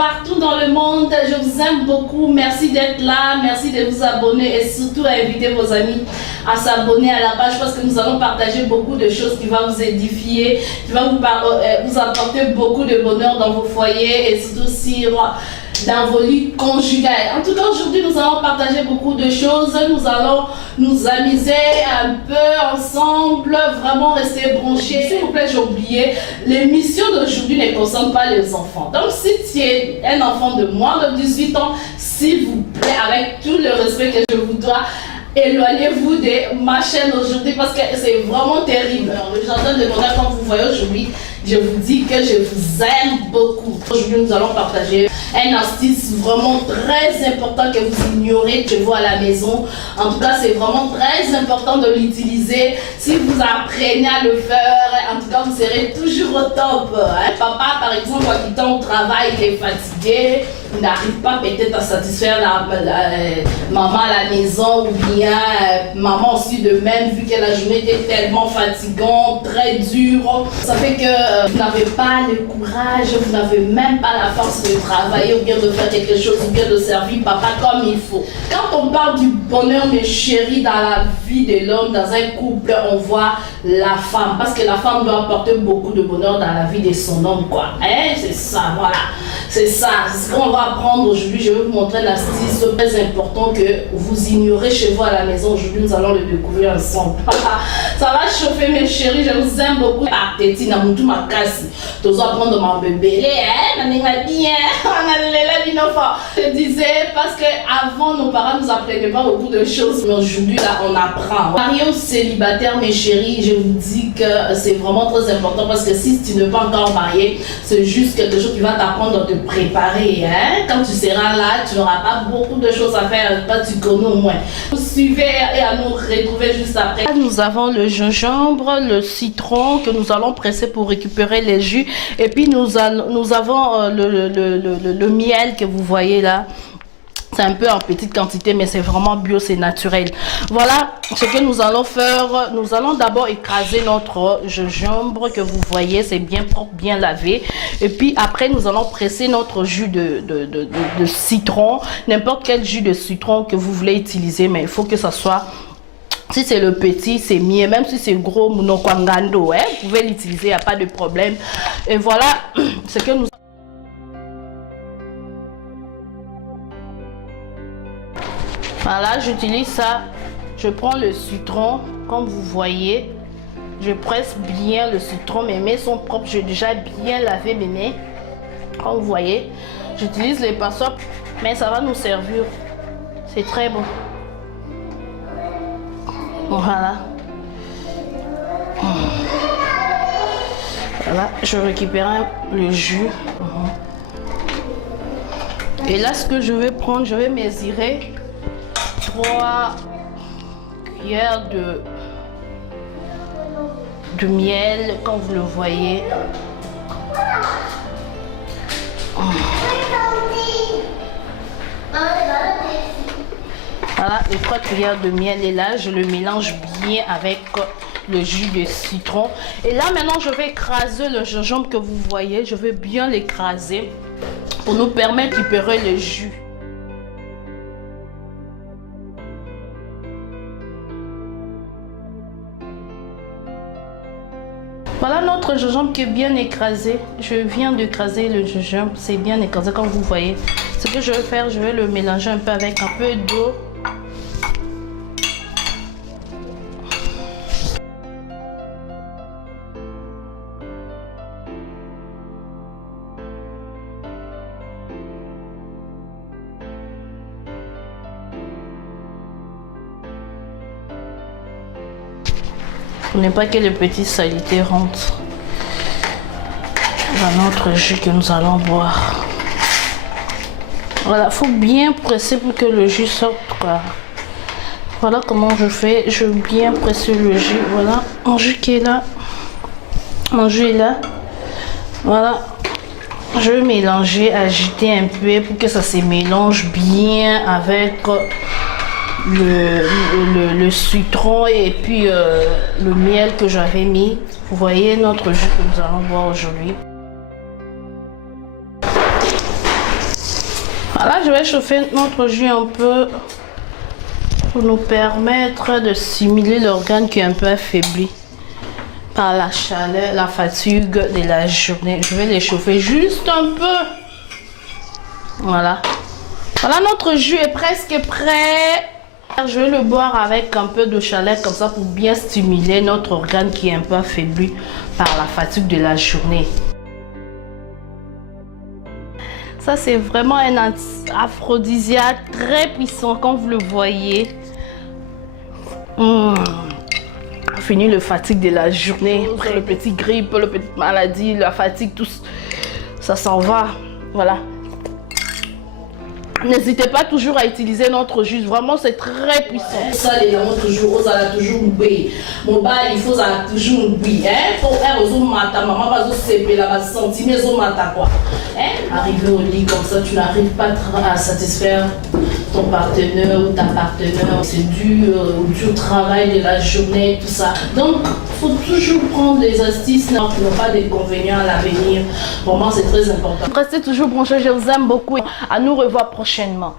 partout dans le monde. Je vous aime beaucoup. Merci d'être là. Merci de vous abonner et surtout inviter vos amis à s'abonner à la page parce que nous allons partager beaucoup de choses qui vont vous édifier, qui vont vous apporter beaucoup de bonheur dans vos foyers et surtout sur dans vos lits conjugales. En tout cas, aujourd'hui, nous allons partager beaucoup de choses. Nous allons nous amuser un peu ensemble, vraiment rester branchés. S'il vous plaît, j'ai oublié, l'émission d'aujourd'hui ne concerne pas les enfants. Donc, si tu es un enfant de moins de 18 ans, s'il vous plaît, avec tout le respect que je vous dois, éloignez-vous de ma chaîne aujourd'hui parce que c'est vraiment terrible. Alors, le jardin de bonheur, comme vous voyez aujourd'hui, je vous dis que je vous aime beaucoup. Aujourd'hui, nous allons partager un astuce vraiment très important que vous ignorez chez vous à la maison. En tout cas, c'est vraiment très important de l'utiliser. Si vous apprenez à le faire, en tout cas, vous serez toujours au top. Papa, par exemple, en quittant au travail, il est fatigué. Il n'arrive pas peut-être à satisfaire maman à la maison ou bien maman aussi de même, vu que la journée était tellement fatigante, très dure. Ça fait que vous n'avez pas le courage, vous n'avez même pas la force de travailler ou bien de faire quelque chose ou bien de servir papa comme il faut. Quand on parle du bonheur, mes chéris, dans la vie de l'homme, dans un couple, on voit la femme. Parce que la femme doit apporter beaucoup de bonheur dans la vie de son homme, quoi. Hein? C'est ça, voilà. C'est ça, c'est ce qu'on va apprendre aujourd'hui. Je vais vous montrer l'astuce très important que vous ignorez chez vous à la maison. Aujourd'hui, nous allons le découvrir ensemble. Ça va chauffer mes chéris, je vous aime beaucoup. Je disais parce que avant nos parents nous apprenaient pas beaucoup de choses, mais aujourd'hui là on apprend. Marié ou célibataire, mes chéris, je vous dis que c'est vraiment très important parce que si tu n'es pas encore marié, c'est juste quelque chose qui va t'apprendre à te préparer. Hein? Quand tu seras là, tu n'auras pas beaucoup de choses à faire, pas tu connais au moins. Vous suivez et à nous retrouver juste après. Nous avons le gingembre, le citron que nous allons presser pour récupérer les jus. Et puis nous avons le miel que vous voyez là. C'est un peu en petite quantité, mais c'est vraiment bio, c'est naturel. Voilà ce que nous allons faire. Nous allons d'abord écraser notre gingembre que vous voyez, c'est bien propre, bien lavé. Et puis après, nous allons presser notre jus de citron. N'importe quel jus de citron que vous voulez utiliser, mais il faut que ça soit... Si c'est le petit, c'est mieux. Même si c'est gros, monokwangando, hein, vous pouvez l'utiliser, il n'y a pas de problème. Et voilà ce que nous... Voilà, j'utilise ça. Je prends le citron, comme vous voyez. Je presse bien le citron. Mes mains sont propres. J'ai déjà bien lavé mes mains. Comme vous voyez, j'utilise les pinceaux, mais ça va nous servir. C'est très bon. Voilà. Voilà, je récupère le jus. Et là, ce que je vais prendre, je vais mesurer 3 cuillères de miel, comme vous le voyez. Voilà, les 3 cuillères de miel et là, je le mélange bien avec le jus de citron. Et là, maintenant, je vais écraser le gingembre que vous voyez. Je vais bien l'écraser pour nous permettre de récupérer le jus. Voilà notre gingembre qui est bien écrasé. Je viens d'écraser le gingembre, c'est bien écrasé comme vous voyez. Ce que je vais faire, je vais le mélanger un peu avec un peu d'eau. Pour ne pas que le petit salité rentre dans notre jus que nous allons boire. Voilà, il faut bien presser pour que le jus sorte, quoi. Voilà comment je fais. Je vais bien presser le jus. Voilà, mon jus qui est là. Mon jus est là. Voilà. Je vais mélanger, agiter un peu pour que ça se mélange bien avec le citron et puis le miel que j'avais mis. Vous voyez notre jus que nous allons boire aujourd'hui. Voilà, je vais chauffer notre jus un peu pour nous permettre de stimuler l'organe qui est un peu affaibli par la chaleur, la fatigue de la journée. Je vais les chauffer juste un peu. Voilà. Voilà, notre jus est presque prêt. Je vais le boire avec un peu de chaleur comme ça pour bien stimuler notre organe qui est un peu affaibli par la fatigue de la journée. Ça, c'est vraiment un aphrodisiaque très puissant, comme vous le voyez. Fini le fatigue de la journée. Après le petit grippe, le petit maladie, la fatigue, tout ça s'en va. Voilà. N'hésitez pas toujours à utiliser notre jus, vraiment c'est très puissant. Ça, les gens toujours, ça a toujours oublié. Mon bail, il faut ça toujours oublier. Pour faire aux matin, maman va se séparer là, va se sentir mais aux matin quoi. Arriver au lit comme ça, tu n'arrives pas à satisfaire ton partenaire ou ta partenaire. C'est dû au travail de la journée, tout ça. Donc, il faut toujours prendre les astuces qui n'ont pas d'inconvénients à l'avenir. Pour moi, c'est très important. Restez toujours branchés, je vous aime beaucoup. À nous revoir prochainement.